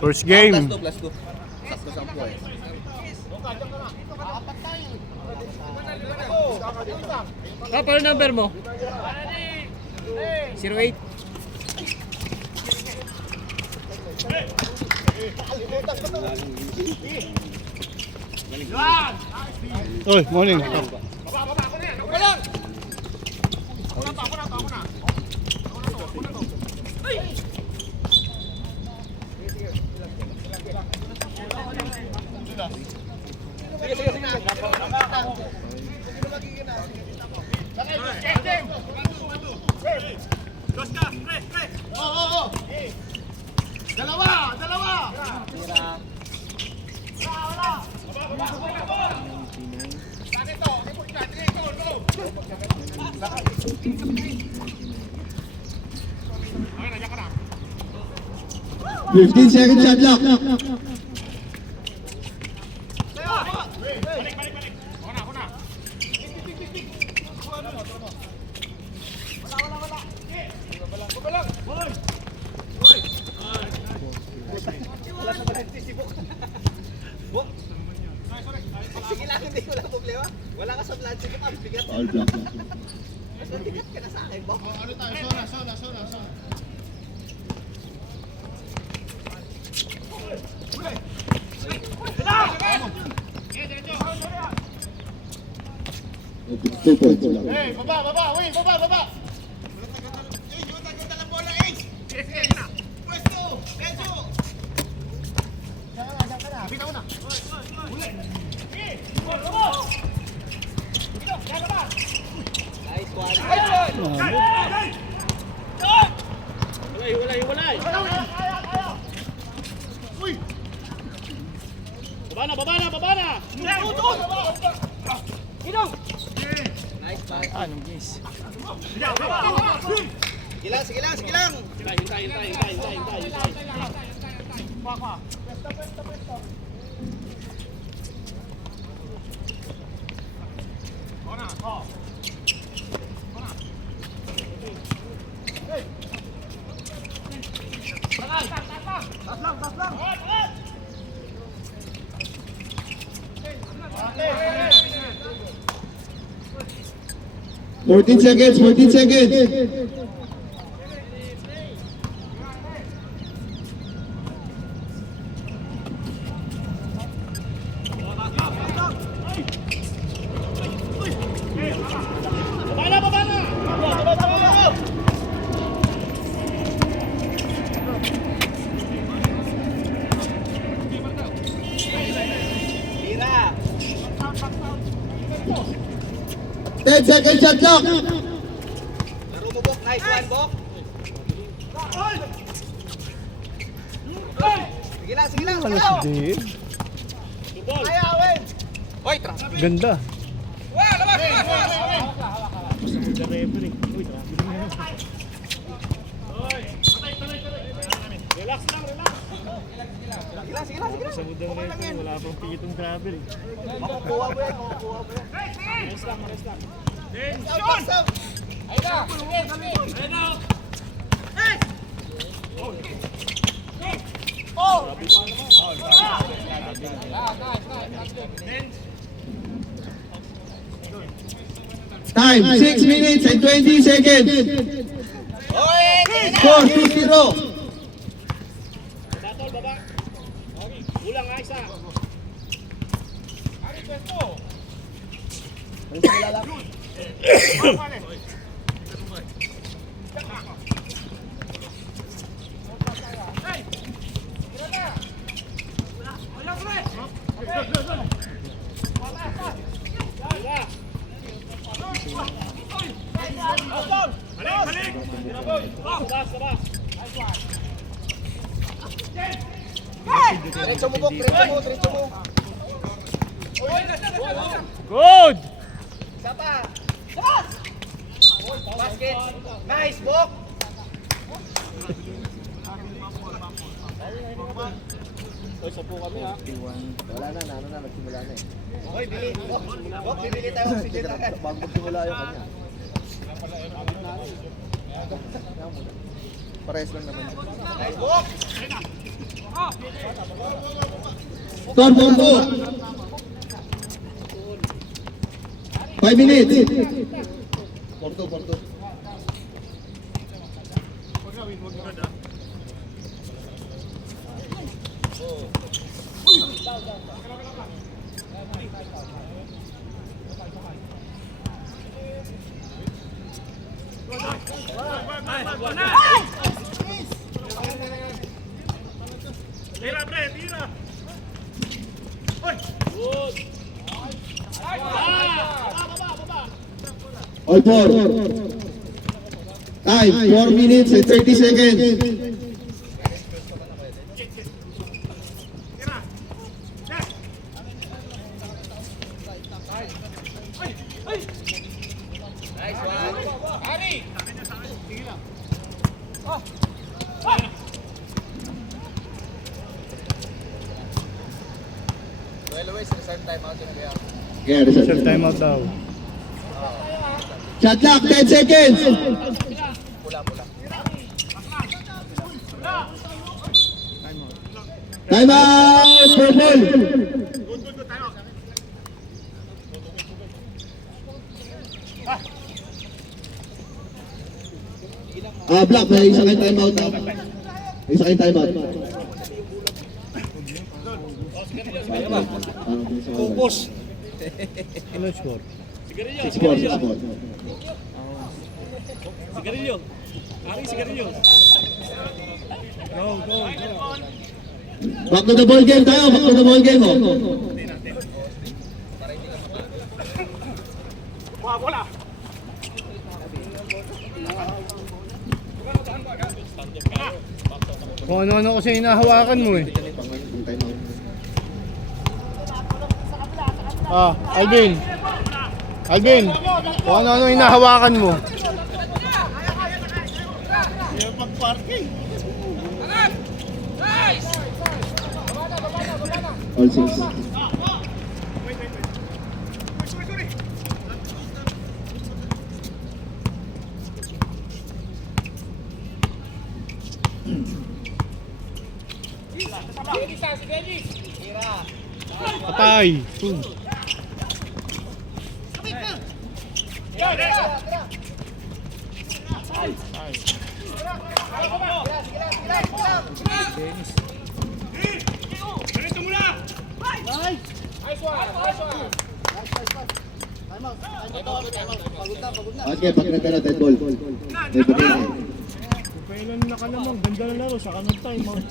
First game. Plus 2. Sakto sa po eh. Paano number mo? 08. Oy, morning. Dalawa! 15 second shot clock. Sige lang, hindi wala problema. Wala ka sa blood, sige pa, bigat. All block. Mas bigat ka na sa akin, Bok. Ano tayo? Sona. 2 points lang. Baba! Wait, baba! Nice one. Walay. Baba na. Nice pass. Anong guys? Sige lang. Hintay. Fourteen seconds. Baba na. Tira. 10 second shot clock. Laro mo, Bok. Nice one, Bok. Sige lang. Ano si Dave? Hoy, traffic. Ganda. Relax lang. Sige lang. Sa budang repo, wala pang pikitong travel. Makukuha mo yan. Rest lang. Pass out. Time 6 minutes and 20 seconds. Score 2-0. Batol, baba. Ulang nga isa. Sabas. Diretso mo, Bok. Diretso mo. Good! Isa pa. Basket. Nice, Bok. Isa po kami ha. Wala na, nagsimula na eh. Hoy, bili. Bok, bibili tayo oxygen agad. Bago magsimula yung kanya. Pares lang naman. Nice, Bok. Score 4-2. 5 minutes. 4-2. Tira, pre, tira. All four. Time, 4 minutes and 30 seconds. Yeah, reset. Short timeout daw. Shot clock, 10 seconds. Time out, purple. Black, may isa kayong time out. May isa kayong time out. Focus. Ano score? Sigarilyo. Sport, sport. Sigarilyo. Aking sigarilyo. Go, go, go. Back to the ball game tayo, back to the ball game. Oh. Wala. Kung ano-ano kasi hinahawakan mo eh. Alvin. Alvin, kung ano-ano hinahawakan mo. All six. Patay. Okay, pag nagkala dead ball. Dead ball. Kailan na ka naman, ganda na laro, saka nag-time out.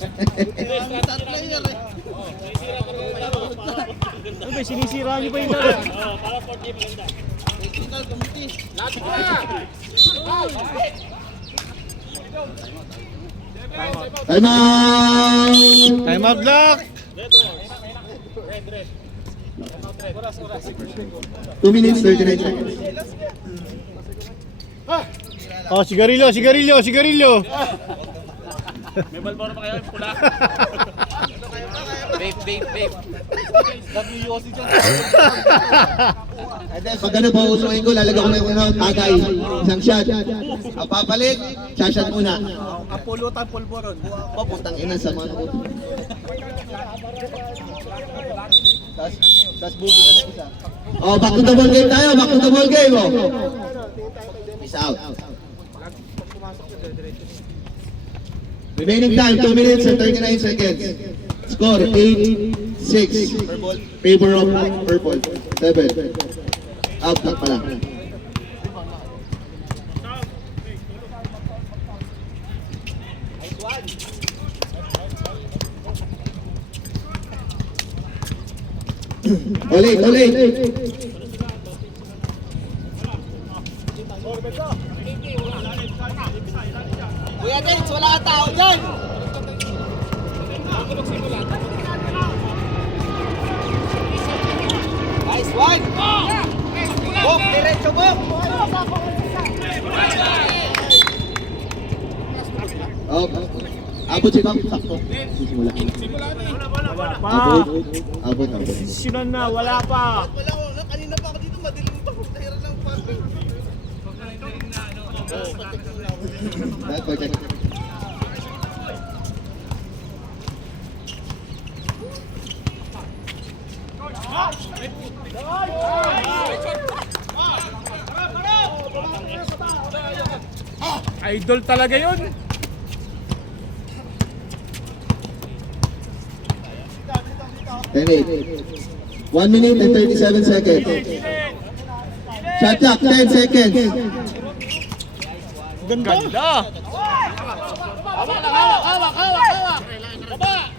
Ano ba, sinisira niyo pa yung laro? Para 40 maganda. Time out! Time out, Black! 2 minutes, 39 seconds. Oh, sigarilyo, sigarilyo, sigarilyo! May balbaro pa kayo yung pula. Vape. WOC dyan. Pag ano po, usuin ko, lalagyan ko na yung tagay. Isang shot. Ang papalit, shot muna. Ang pulutan, pulboron. Oh, putang ina sa mga ko. Tapos bubo ka ng isa. Oh, back to the ball game tayo, back to the ball game. Oh. Peace out. Remaining time, 2 minutes and 39 seconds. Score, 8-6. Favor of purple. 7. Out lang pala. Ulit. Kuya Dens, wala kang tao dyan! Nice one! Bok, diretso bok! Oh, abot si Tom, sakto. Simula. Abot. Desisyonan na, wala pa! Wala ko, kanina pa ako dito, madilim pa. Nahira lang pa. Back, check. Idol talaga yun. Ten, 1 minute and 37 seconds. Shot clock, 10 seconds. Ganda. Hawak! Baba!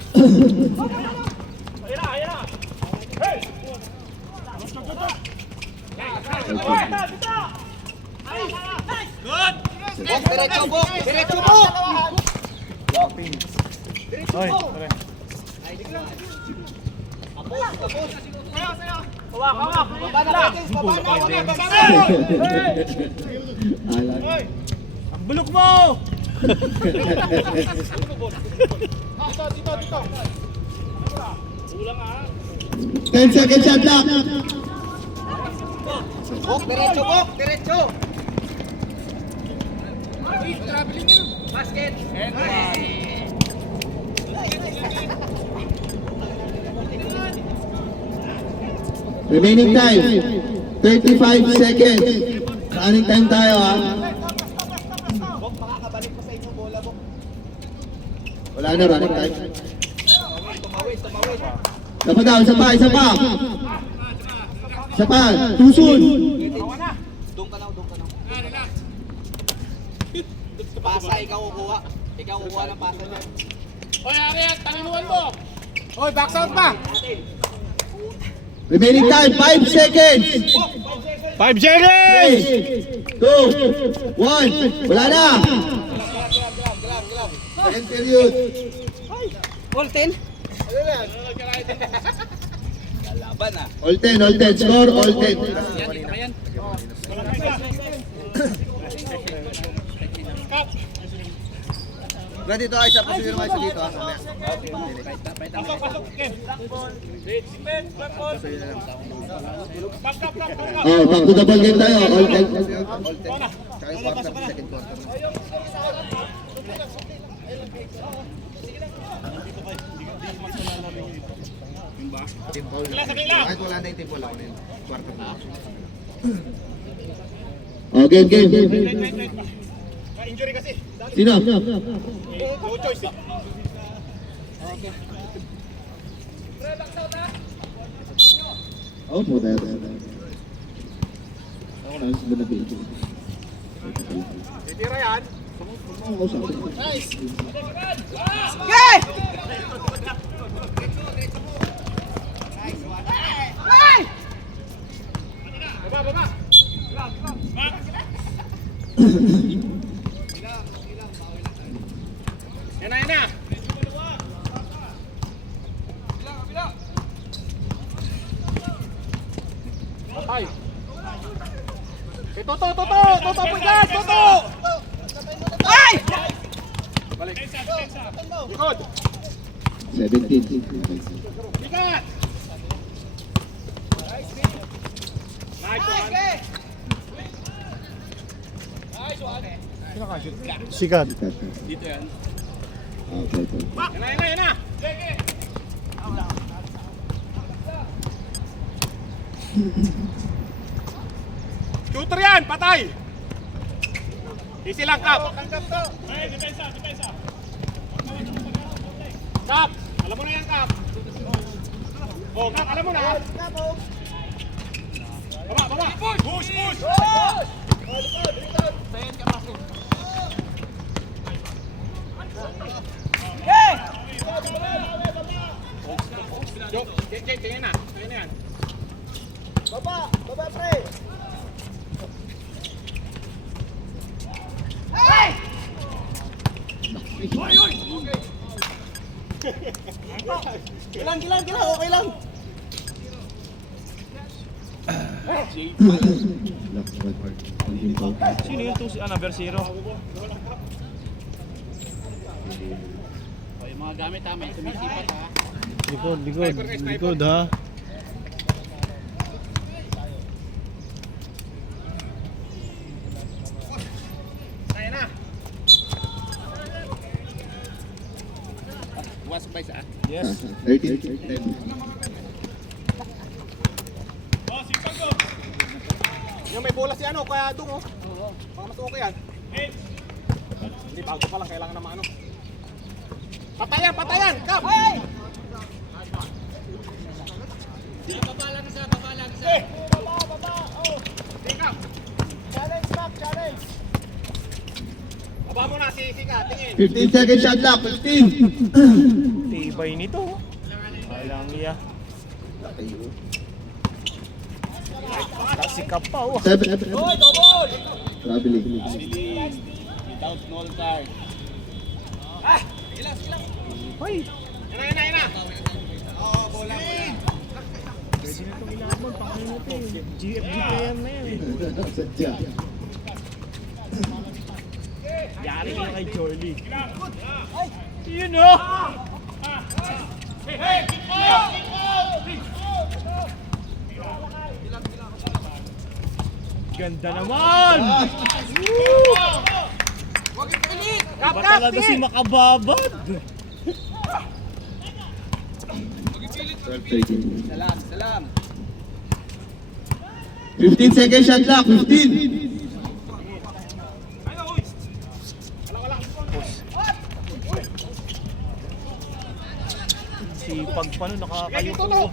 Diretso po! Diretso po! Oy, pare. Baba na Curtis! Baba na! Baba na! Alan. Ang bulok mo! Dito. 10 seconds shot clock. Bok! Diretso po! Diretso! Basket! Remaining time, 35 seconds. Running time tayo ha. Bok, makakabalik pa sa inyo bola, Bok. Wala na running time. Tumawid! Isa pa daw, isa pa. Isa pa, tusun. Doon ka na. Pasa, ikaw kukuha. Ikaw kukuha ng pasa dyan. Hoy, Ariel, tanginuan mo! Hoy, box out pa! Remaining time, 5 seconds. 5 seconds! 3, 2, 1. Wala na. Second period. Laban ah. All 10. Score, all 10. Brad, dito kayo sa pasiro kayo dito ah. Oh, back to the ball game tayo. All 10. Tsaka yung quarter, second quarter. Team foul. Kahit wala na yung team foul ako na yun. Quarter na. Oh, game. Injury kasi. Sino? No choice eh. Oh, mo tayo. Ako na, sa banabi. Titira yan. Ako sa akin. Nice! Baba! Yan na! Ay! Toto po dyan! Toto! Ay! Balik. Likod! 17. Bigat! Sikat. Dito yan. Okay. Yan na! Shooter yan! Patay! Easy lang, Kap! Depensa! Kap! Alam mo na yan, Kap! Oh, Kap, alam mo na! Baba! Push! Tingnan na yan. Baba, pre! Gilang, okay lang. Sino yun to si Versiro? O, yung mga gamit ha, may sumisipat ha. Likod ha. Ayan na. Wasok ba isa? Yes. 13. Yung may bola si ano, kaya dung oh. Baka mas okay yan. Hindi, bago pa lang, kailangan naman ano. Patayan, patayan! Kap! Baba mo na si Sika, tingin. 15 seconds shot clock. 15. Tibay nito. Walang iya. Kasikap pa oh. 7. Traveling. Without null card. Hoy! Yan na. Pwede na itong ilaban. Pakain natin. GFG player na yan eh. Sadya. Yari na kay Jorly. Yun oh! Ganda naman! Iba talaga si Makababad! 12-13. Salam. 15 seconds shot clock. 15. Sipag pa nun, nakakayuko.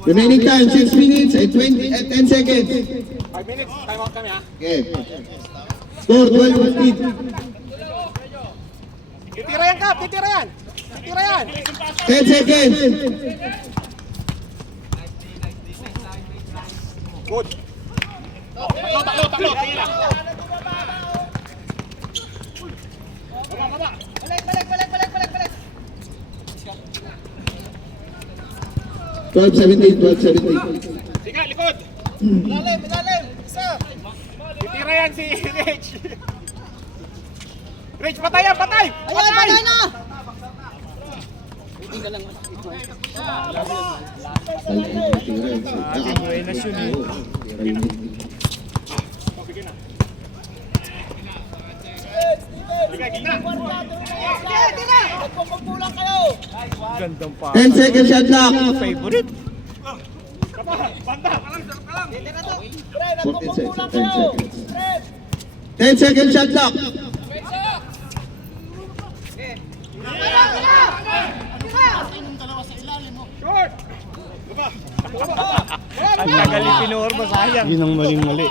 Remaining time 6 minutes and 10 seconds. 5 minutes, time out kami ha. Okay. Score 12-15. Titira yan, Kap, titira yan. 10 seconds. Good. Taklo. Tingin lang. Baba. Balik. 12-17. Sika, likod. Ilalim. Isa. Titira yan si Rich. Rich, patay! Patay na! Buenas yun eh. Sige, gitna. Nagpapagpulang kayo! Gandang pa. 10 seconds shot clock. Favorite. Banda. 14 seconds. 10 seconds shot clock. Short. Ang tagal ni Pinorma, sayang. Yun ang maling-mali.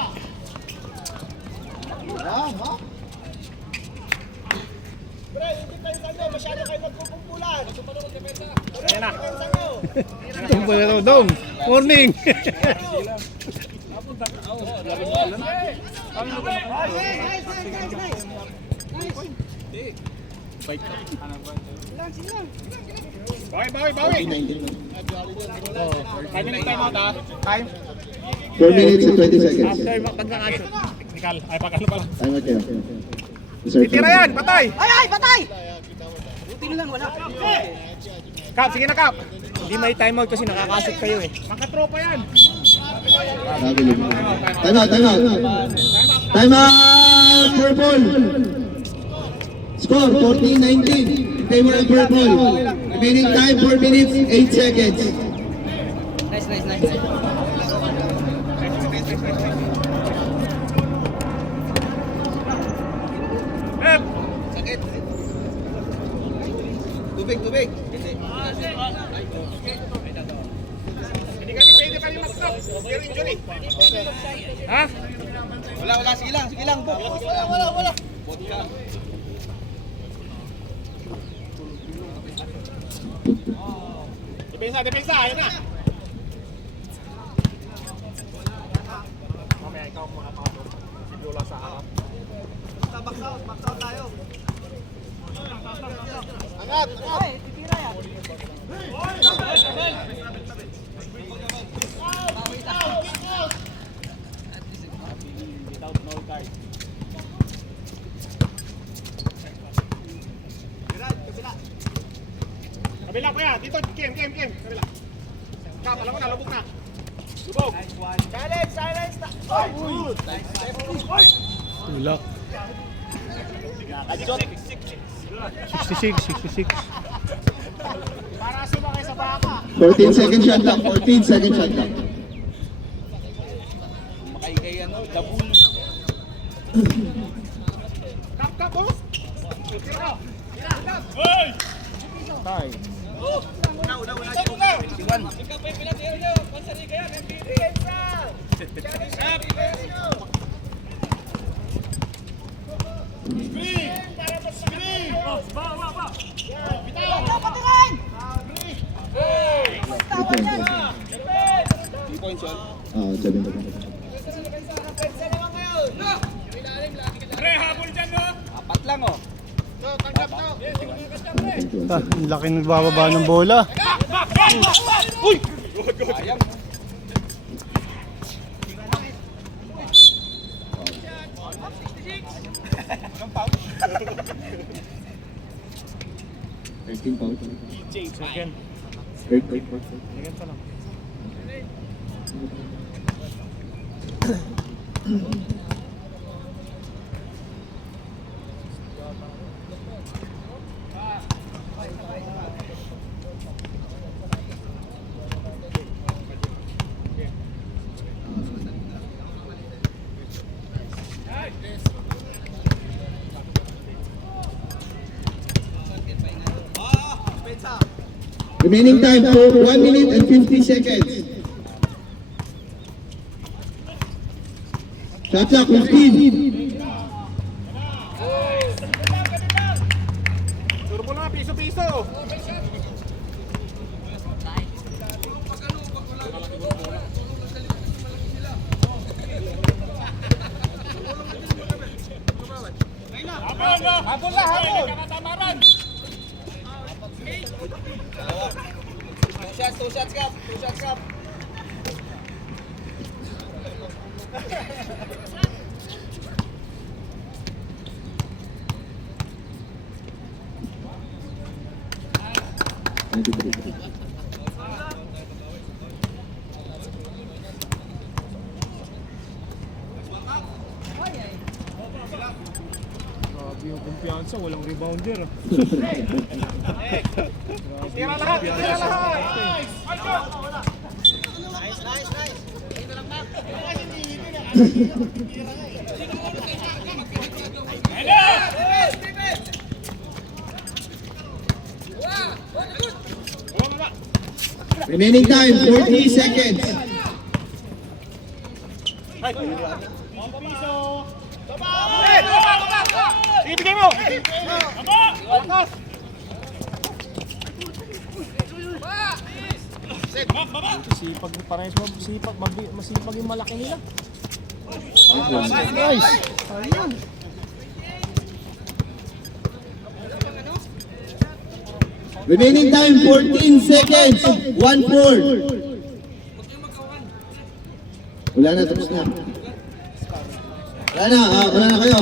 Masyado kayo magpupumpulan! Ayan na. Ang pala daw. Morning. Bawi. 5 minutes time out ha. Time. 4 minutes and 20 seconds. After pag nakashoot. Technical. Ay, pag ano pala. Time out kayo. Reserve Titira time. yan, patay. Ay! Patay! Kap, sige na Kap. Hindi may timeout kasi nakakashoot kayo eh. Makatropa yan. Traveling. Time out. Time out, purple. Score 14-19. In favor of purple. Remaining time 4 minutes 8 seconds. Nice. Rep. Tubig. Hindi kami pwede pa rin mag-stop. Your injury. Ha? Wala. Sige lang. Wala! Depensa. Ayun na. Mamaya ikaw muna pa. Siguro sa harap. Baksaw tayo. Angat. Ay! Titira yan! Without null card. Kabila pa yan. Dito, Kim. Kabila. Kap, alam mo na, lubog na. Lubog. Silence na! Tulak. 66. Para sumakay sa baka. 14 second shot lang. 14 second shot lang. Makaigay ano, dabul. Kap, boss. Tira. Tay. Siwan. Three points yun. Ah, sabi ko. Apat lang oh. Ang laki nagbababa ng bola. Sayang. Anong foul? 13 pound. Second. Third. Second pa lang. Remaining time for 1 minute and 50 seconds. Shot clock 15. Turbo lang, piso-piso. Habol na, habol. Two shots cup. Grabe yung kumpiyansa, walang rebounder. Tira lahat, tira lahat. Remaining time 40 seconds. Ibigay mo. Lakas. Sipag, parehas mo, masipag yung malaki nila. Nice! Ayun! Remaining time 14 seconds. 1-4. Wala na, tapos na. Wala na kayo.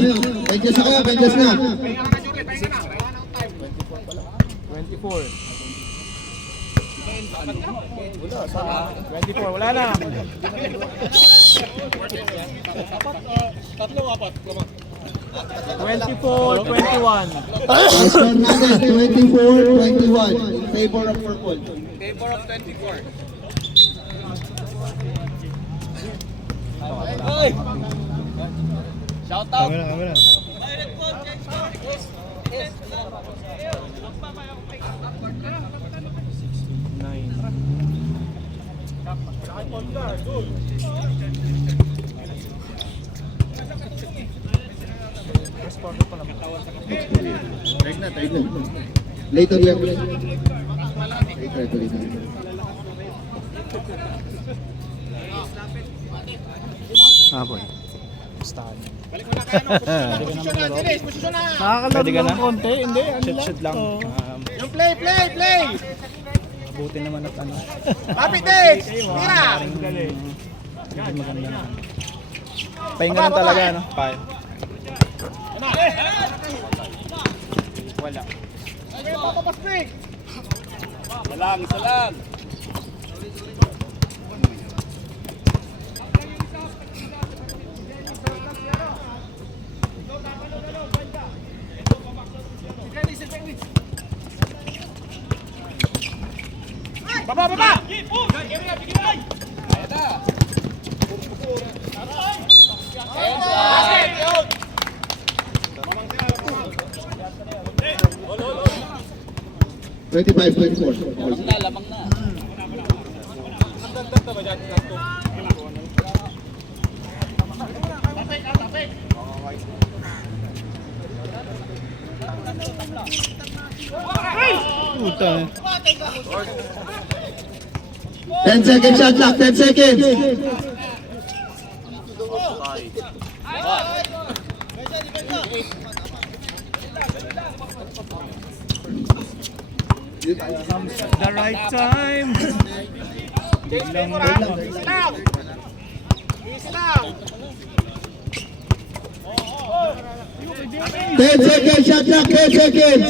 Penjas na kayo, penjas na. Pahinga ka, Jure, pahinga na. Wala na akong time. 24. 24, wala na. Tatlo, apat. 24, 21. Score natin 24-21 in favor of purple. Favor of 24. Shout out. Kamera. Right na. Later left. Later. Boy. Stahan. Balik mo na kayo. Posisyon na, Dennis. Posisyon na. Nakakalaro ng konti, hindi. Shoot lang. Yung play. Buti naman at ano. Happy days. Tira. Hindi maganda na. Pahinga lang talaga, no? Five. Wala. Ay, papapas break. Salang, salang. 25-24. Lamang na, lamang na. 10 seconds shot clock, 10 seconds. The right time. Biglang Easy lang. Easy lang. 10 seconds shot clock, 10 seconds.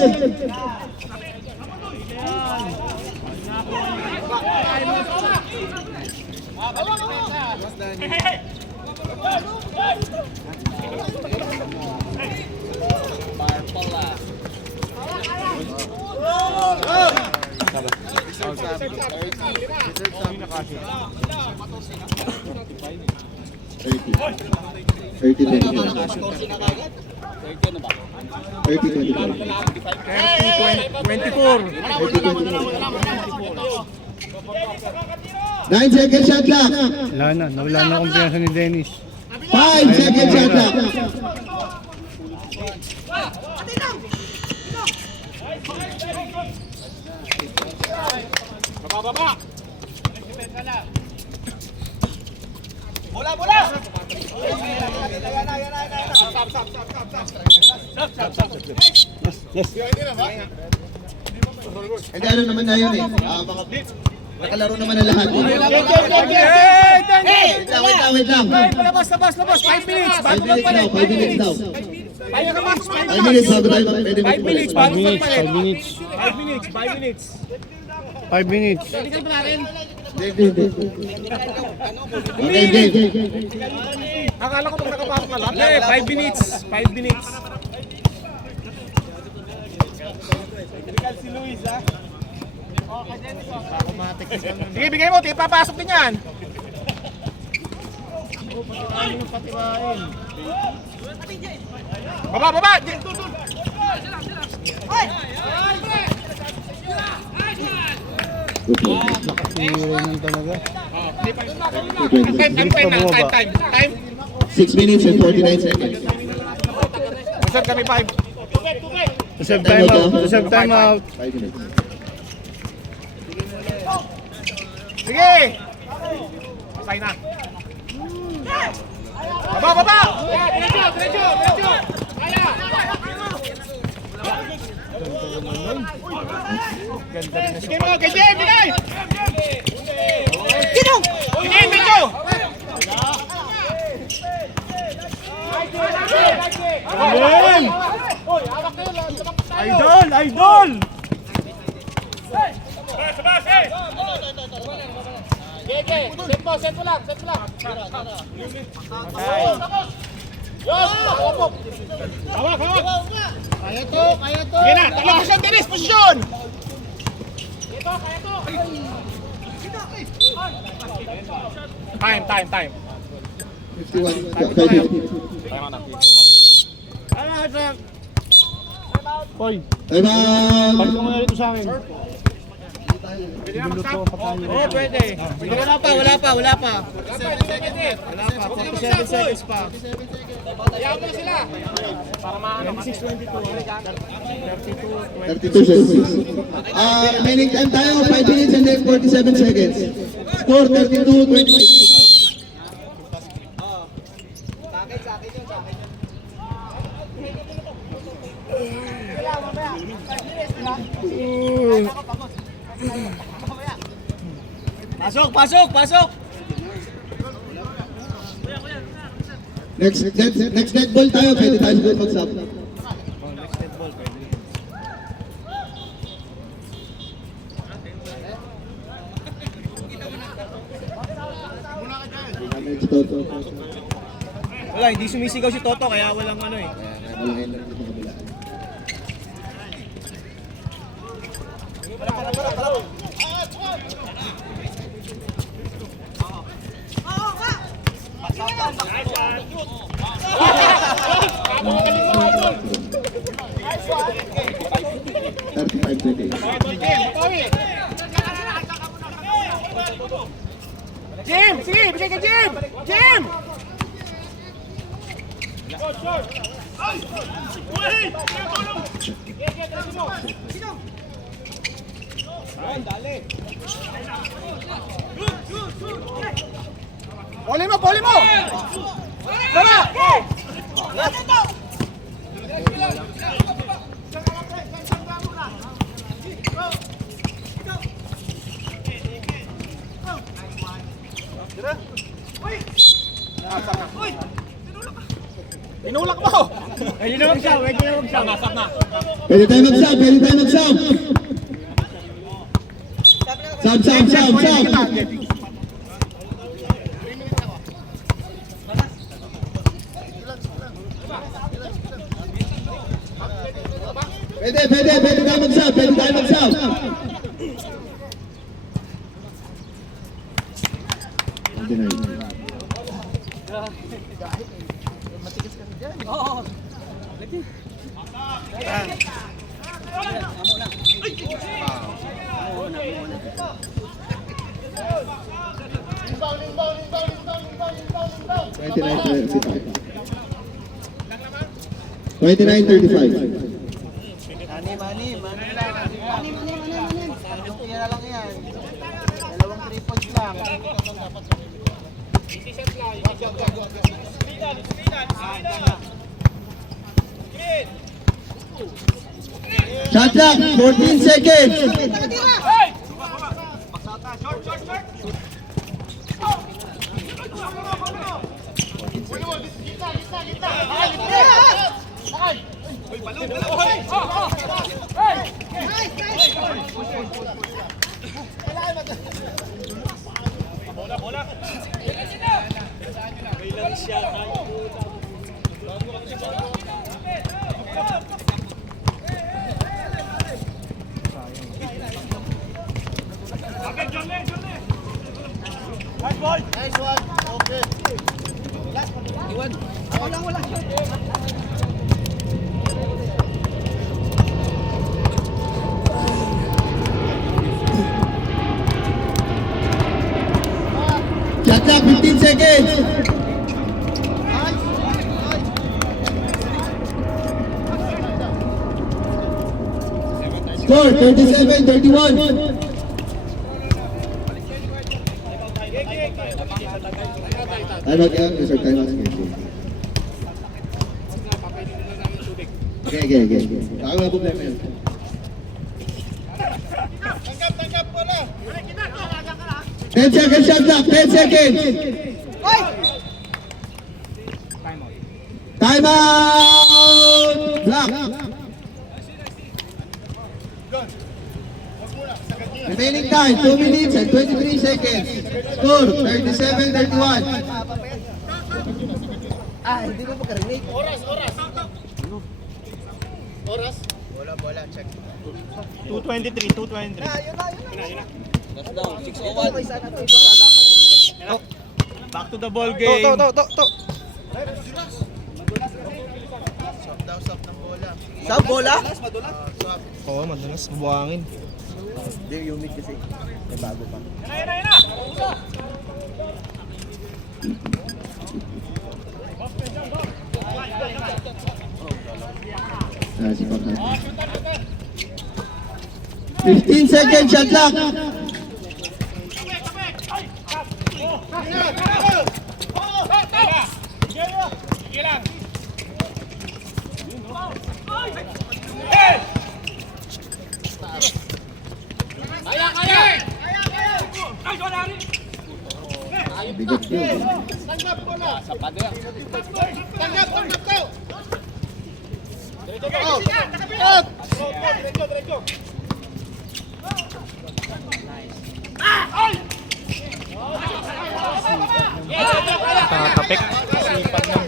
Purple ah. Thirty, 14 na kagad. 30 na ba? 24. 9 seconds shot clock. Nawala na kumpiyansa ni Dennis. 5 seconds shot clock. Baba. Bola, bola! Hindi, ano naman na yun eh. Nakalaro naman na lahat. Wait lang. Labas. 5 minutes. 5 minutes daw, 5 minutes daw. 5 minutes bago tayo pwede 5 minutes. Bago 5 minutes. magpalit. 5 minutes. 5 minutes. Okay, game. Akala ko pag nakapasok na lang. Hindi, 5 minutes. 5 minutes. Sige, bigay mo. Papasok din yan. Baba. Time. 6 minutes and 49 seconds. Masad kami 5. Reserve time out. 5 minutes. Sige! Pasay na. Baba! Diretso! Kaya! Sige mo, kay Jem, bigay! Jem, medyo! Idol! Set mo lang. Hawak. Kaya to. Sige na, talo ka siya, Dennis, posisyon! Kaya to. Time. 51. 5 minutes. Hoy, Time out. pag mo na rito sa akin. Pwede na mag-stop. Oo, pwede. Wala pa. 47 seconds pa. Hayaan mo na sila. Para maano. 32 seconds. Remaining time tayo, 5 minutes and then 47 seconds. Score 32-26. Pasok! Next dead ball tayo, pwede tayo siguro mag-sub. Wala, hindi sumisigaw si Toto kaya walang ano eh. Malayan lang dito kabila. Nice one. 35 seconds. Jim! Sige, bigay ka Jim! Jim! Poli mo! Poli mo! Tara! Tinulak mo! Ay, yun na mag-sub. Ay, yun na mag-sub. Nasap na. Pwede tayo mag-sub, pwede tayo mag-sub. Sub, sub, sub, sub. Pwede tayo mag-sub, pwede tayo mag-sub. Twenty-nine, 35. Mani lang. Kaya lang yan. Dalawang 3 points lang. Shot clock, 14 seconds. Nice one. Okay. Shot clock, 15 seconds. Score, 37-31. Time out yan, Mr. Time out. Okay. Ako na problema yun. Tangkap bola. 10 seconds shot clock, 10 seconds. Time out! Block. Remaining time, 2 minutes and 23 seconds. Score, 37-31. Hindi mo magkarinig. Oras. Bola, check. 223, 223. That's down. 601. Okay, sana to. Ito dapat. Back to the ball game. Stop ng bola. Sa bola? Oo, madalas. Buwangin. Hindi, humid kasi. May bago pa. Si Papa. 15 seconds shot clock. Bigat yun. Tangkap bola. Sapat na yan. Tangkap to. Diretso. Nakatapik. Sipan lang.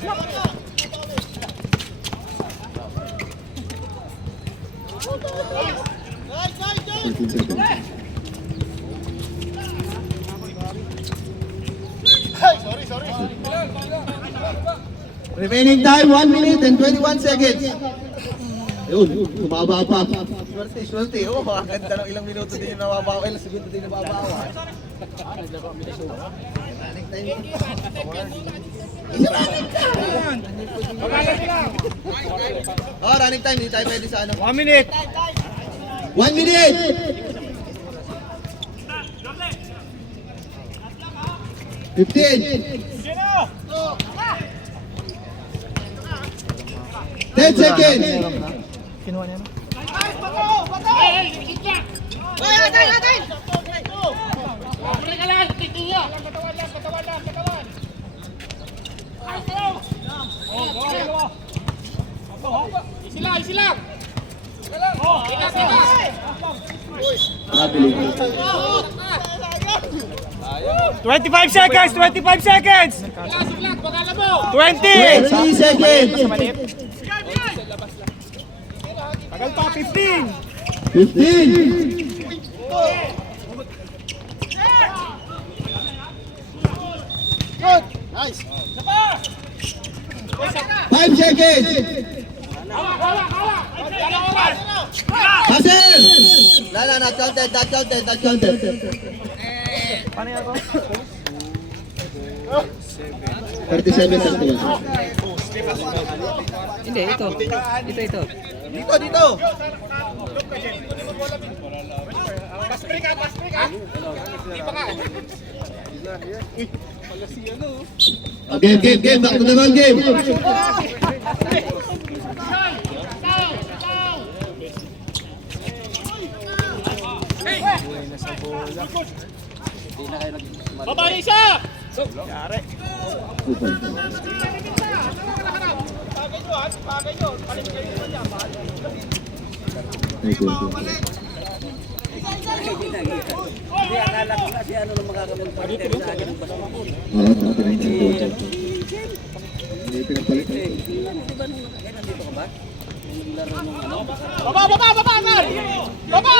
Nice. 13 seconds. Sorry. Remaining time, 1 minute and 21 seconds. Yun, tumaba pa. Swerte. Oh, ang ganda ng ilang minuto din yung nababawa. Ilang segundo din nababawa. Oh, running time. Hindi tayo pwede sa ano. 1 minute. 1 minute! Fifteen. 10 seconds. Kinuha niya na. Easy lang. 25 seconds! 25 seconds! 20! 20 seconds. Tagal pa, 15! 15. Good. Nice. 5 seconds. Passes. Not counted, not counted, not counted. Paano yan ako? 37 seconds. Hindi, ito. Ito. Dito. Pass break ah. Hindi pa ka. Game. Back to the ball game. Baba isa! Yari. Hindi, akala ko kasi ano lang makakapag-partner sa akin ng basketball. Hindi pinagpalit. Di ba nung nandito ka ba? Nung laro nung ano? Baba, Angar! Baba!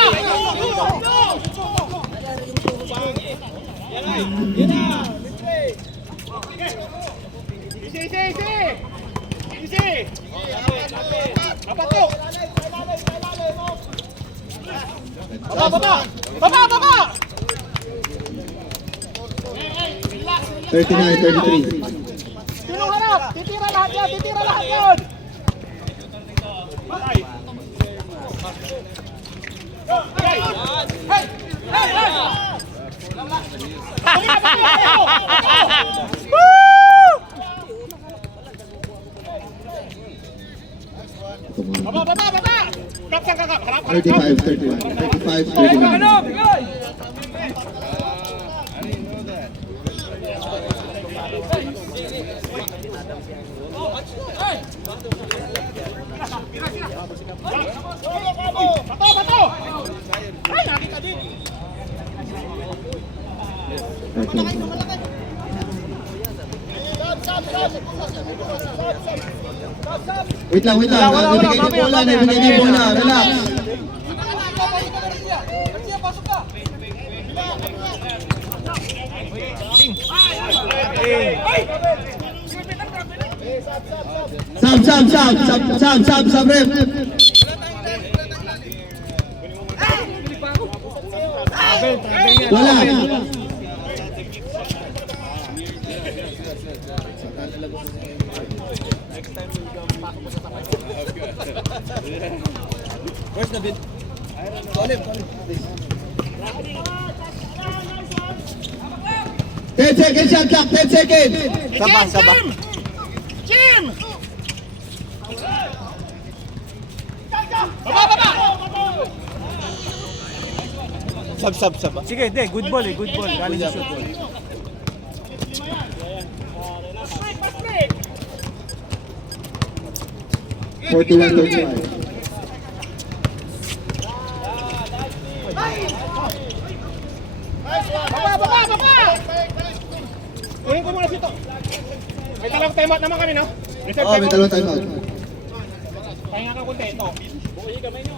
Easy! Kapatok! Baba! 39-33. Sinong harap? Titira lahat yan! Baba! Kap! Harap! 35-31. 35-31. Bato! Ay, nakita din! Wait lang. Ibigay niyo bola. Relax. Sab, ref. Wala. Where's the bid? Solid. 10 seconds shot clock. 10 seconds. Saba. Jim! Baba! Sab. Sige, hindi. Good ball. Galing sa shoot. Pass break! 41-35. Baba! Kunin ko muna sito. May talang time out naman kami, no? Reserve Oh, may time out. dalawang timeout. Pahinga ka kunti, ito. Bukuhin kamay nyo.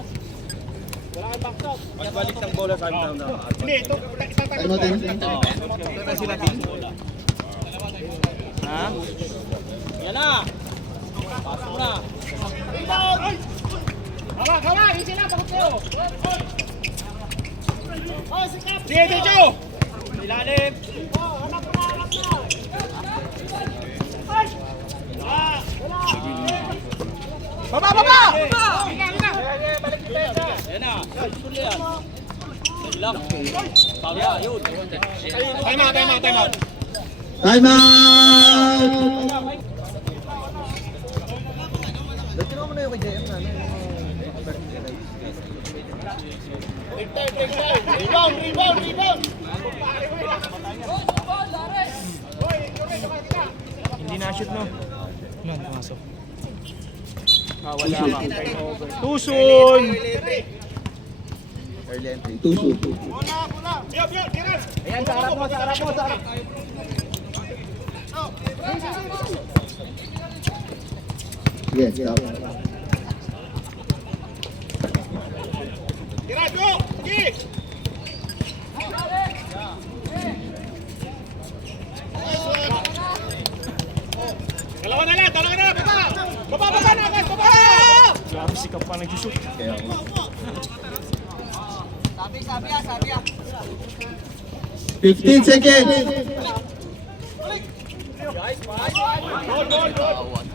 Wala kang back shot. Mas balik ng bola sa akin na. Hindi, ito. Isang tanggap. Timeout din. Ito sila din. Ha? Yan na! Pasok na! Hawa! Easy lang, bakit kayo? Sige, Jojo! Ilalim! Baba, baba! Yan na! Susunod yan! Yan lang! Pawya, yun! Time out, time out, time out. Time out! Tignan mo na yung kay JM na. Take time, take time. Rebound, rebound, rebound. Hindi na-shoot, no? No, pumasok. Ah, wala ka. Time over. Tuson! Early entry. Tuso. Bola, bola. Biyo, biyo, Kiran. Ayan, sa harap mo, sa harap mo, sa harap. Yes, stop. Kiran, go! Sige! Dalawa na lang, dalawa na lang. Baba! Baba, baba na agad, baba! Grabe, sikap pa nag-shoot. Kaya ako. 15 seconds. Gol, gol, gol.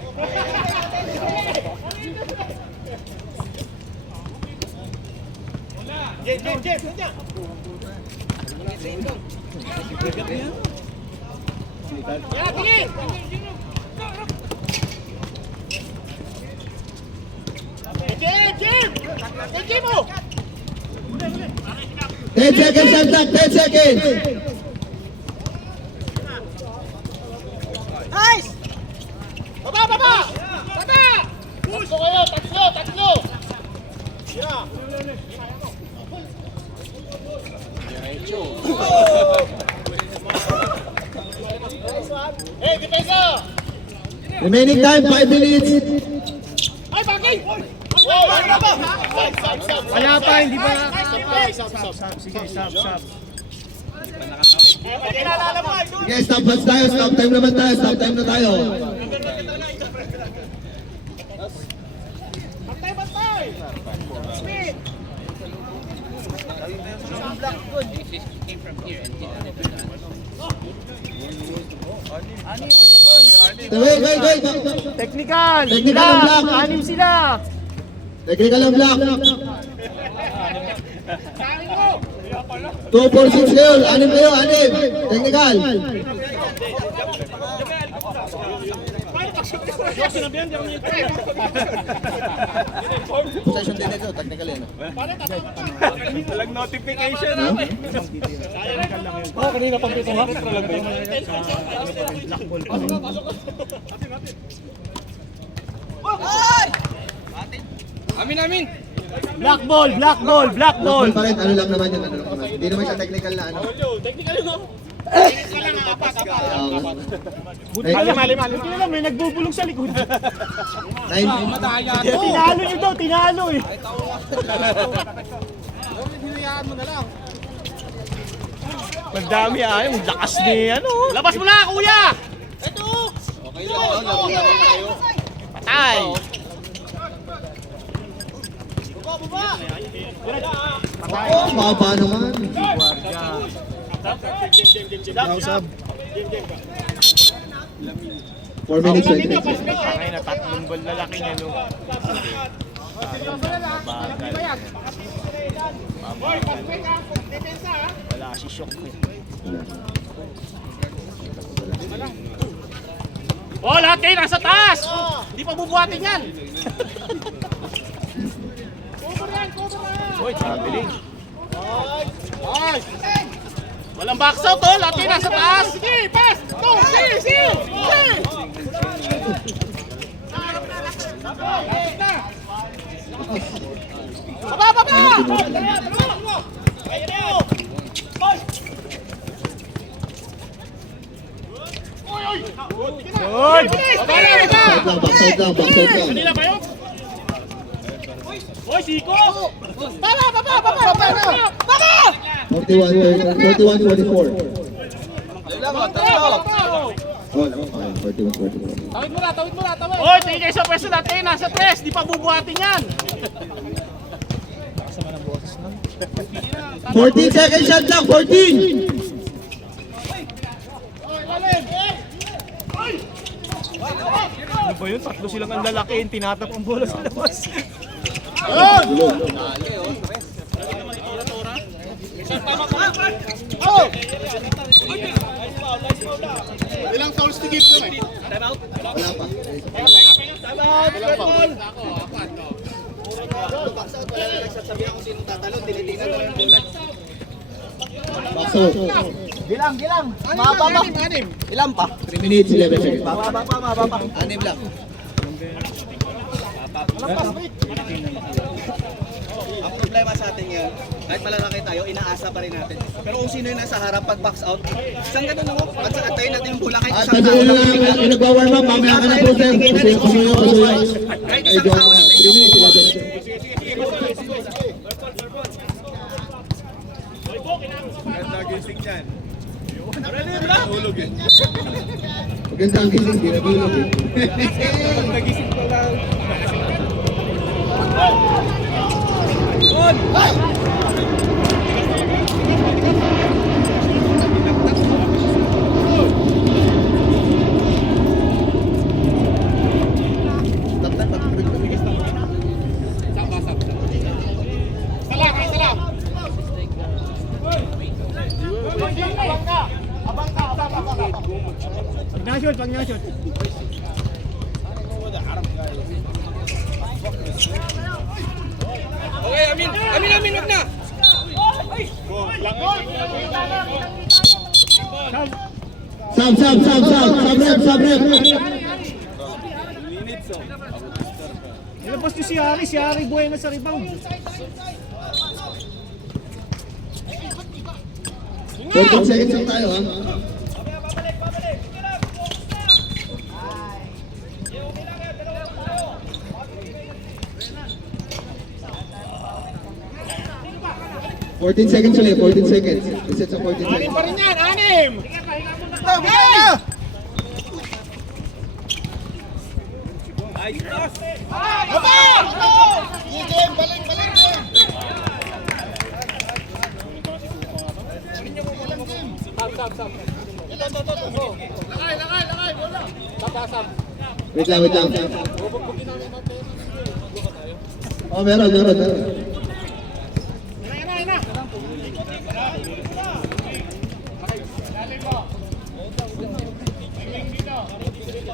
Jem, jem, jem, jem. Ya, tinggi. Jem, jem. Jem mo. 10 seconds on clock, 10 seconds. Nice. Baba, baba. Baba. Tatlo kayo, tatlo, tatlo. Yeah. Hey, depensa. Remaining time, 5 minutes. Ay, bakit? Wow, wala ba? Wala pa, hindi pa. Stop, stop, stop. Sige, stop, stop. Sige, stop watch tayo. Stop time naman tayo. Stop time na tayo. Bantay, bantay. Speed. Wait. Technical! Technical ang block. Anim sila! Technical ang block. Sabi mo. 2, 4, 6 kayo. 6 kayo, 6. Technical. Possession din ito, technical yan. Walang notification. Oh, kanina pang pito ha? Amin, amin. Black ball, black ball, black ball! Ball pa rin. Ano lang naman yun. Ano lang naman. Hindi naman siya technical na ano. Technical yun ha? Technical lang, apat. Alim. Hindi lang, may nagbubulong sa likod. 9. Tinalo nyo daw, tinalo eh. Magdami yung lakas ni ano. Labas mo na, kuya! Patay! Oh, mababa naman. Usab. 4 minutes, 20 minutes. Ay, na tatlong gol na laki niya, no? Boy, paspek ha! Depensa ha! Wala si Shock eh. Oh, lahat kayo nasa taas! Hindi pa bubuhatin yan! Cover yan, cover yan! Uy, traveling. Nice! Walang box out oh, lahat kayo nasa taas! Sige, pass! Go, sige! Baba! Ayan na yun! Uy! Backside lang. Kanila ba yun? Hoy, Siko! Baba! 41-44. Oh, 41-44. Tawid mo na! Hoy, tingin kayo sa pwesto natin! Nasa 3! Di pa bubuhatin yan! 14 seconds shot lang, 14! Ano ba yun? Tatlo silang ang lalakihin, tinatap ang bola sa labas. Ilang fouls to give to me? Wala pa. Nagsasabihan kung sinong tatalo, tinitingnan ko yung bola. Box out. Gilang. Mahaba pa. Ilan pa? 3 minutes, 11 seconds. Mahaba pa. Anim lang. Ang problema sa atin ngayon, kahit malalaki tayo, inaasa pa rin natin. Pero kung sino yung nasa harap pag box out, isang ganun ako, pag sakatayin natin yung bola, kahit At isang tao patuloy lang na titingnan. yung nagwa-warm up, mamaya ka na po sir. Pasuyo. Kahit Ay, isang joke tao na. lang 3 minutes, 11 seconds. Maganda ang gising, di nabulog eh. Pag na-shoot. Okay, amin, wag na. Sub rep. Nilabas niyo si Harry Buena sa rebound. 14 seconds lang tayo ha. Fourteen seconds ulit, 14 seconds. Reset sa 14 seconds. Pa rin yan, anim! Wait lang. Oh, meron.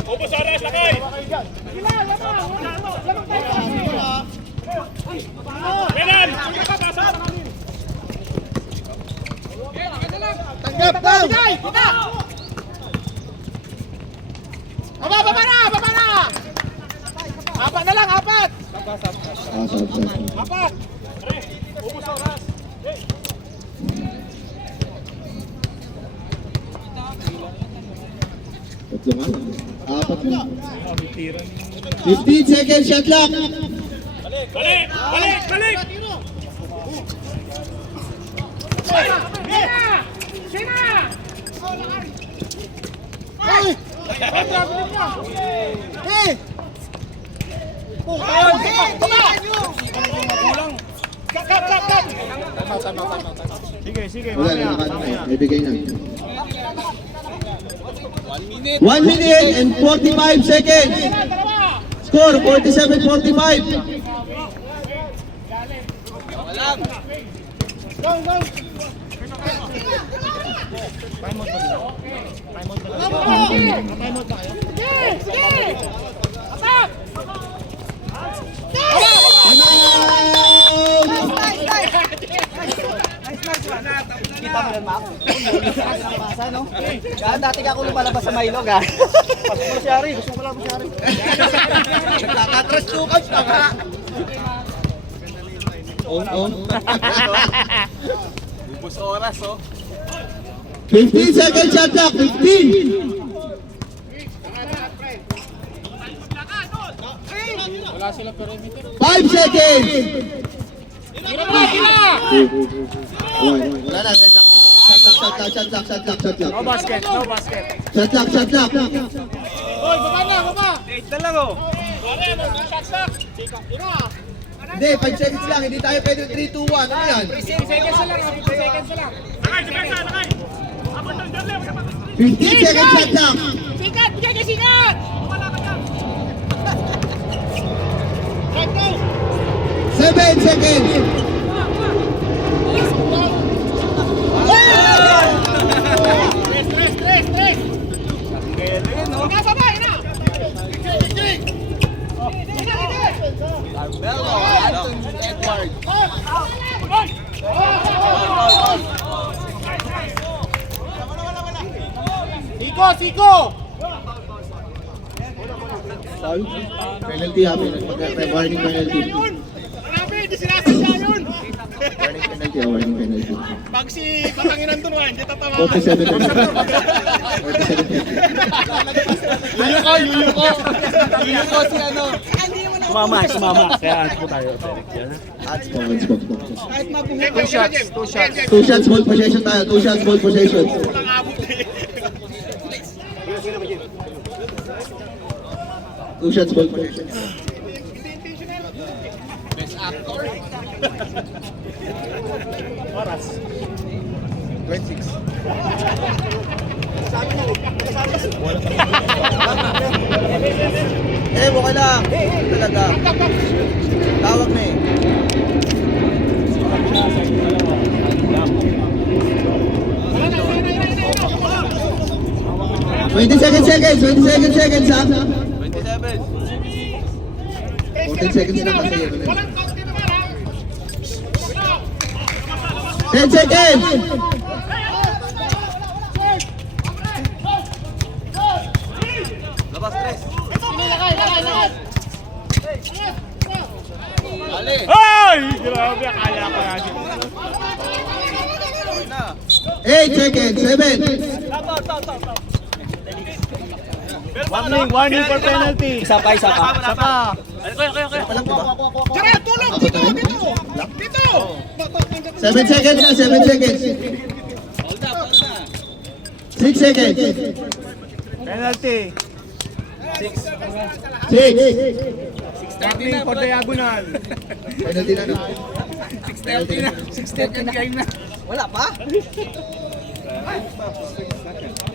Ubus oras, lakay! Meron! Tanggap daw! Baba na! Apat na lang, apat! Sub. Apat! Ubus oras! Tatlo nga. Apat lang. 15 seconds, shot clock. Balik! Sina! Hey! Hey! Cut! Sige. Wala na, Mamaya. may bigay na. 1 minute and 45 seconds. Score, 47-45. Kita mo yun, Mac? Masa, no? Kaya dati ka ako lumalabas sa Mailog, ha? Pasok mo si Ari, gusto ko lang si Ari. Nagkakatras tukas na ka! On. Ubus oras, oh. 15 seconds, shot clock, 15. Wala sila perimeter. 5 seconds. Tira! Wala na, shot clock. No basket. Shot clock. Hoy, baba! 8 na lang oh. Tira! Hindi, 5 seconds lang, hindi tayo pwede 3, 2, 1. Ano yan? 3 seconds na lang. 15 15 seconds shot clock. Sikat! Bigay ka sikat! 7 seconds. Stress! Sabay na! Carmelo, Anthony Edward. Siko! Foul. Penalty ha. Warning penalty. Marami, hindi sinasadya yun! Warning penalty ha. Warning penalty. Pag si Batanginan dun, hindi tatawa. 47 seconds. 47 seconds. Yuko si ano. Sumama. Kaya ano po tayo, Derek. Yan. Spoken. Two shots. Two shots, ball possession tayo. 2 shots, ball possession. Walang abot eh. 2 shots, ball possession. Best actor. Oras. 26. Okay lang. Talaga. Tawag na eh. Seconds ha. 27. 14 seconds na kasi yun. Walang counter naman ha. 10 seconds. Labas, Tres. Dali. Ay! Grabe, akala ko yan. Na. 8 seconds. 7. Warning for penalty. Isa pa. Tara, tulog! Dito! 7 seconds na. 7 seconds. 6 seconds. Penalty. 6. Warning for diagonal. Penalty na no. 6:30 na game na. Wala pa?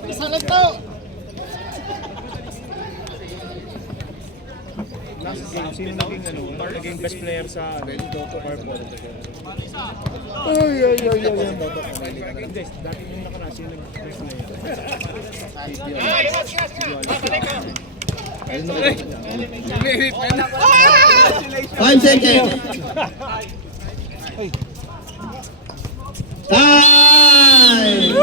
Isa lang to! Last game, sino naging best player sa Toto Purple? Ay. Hindi, dati yung nakaraan, sino naging best player? Minute na. 5 seconds. Time!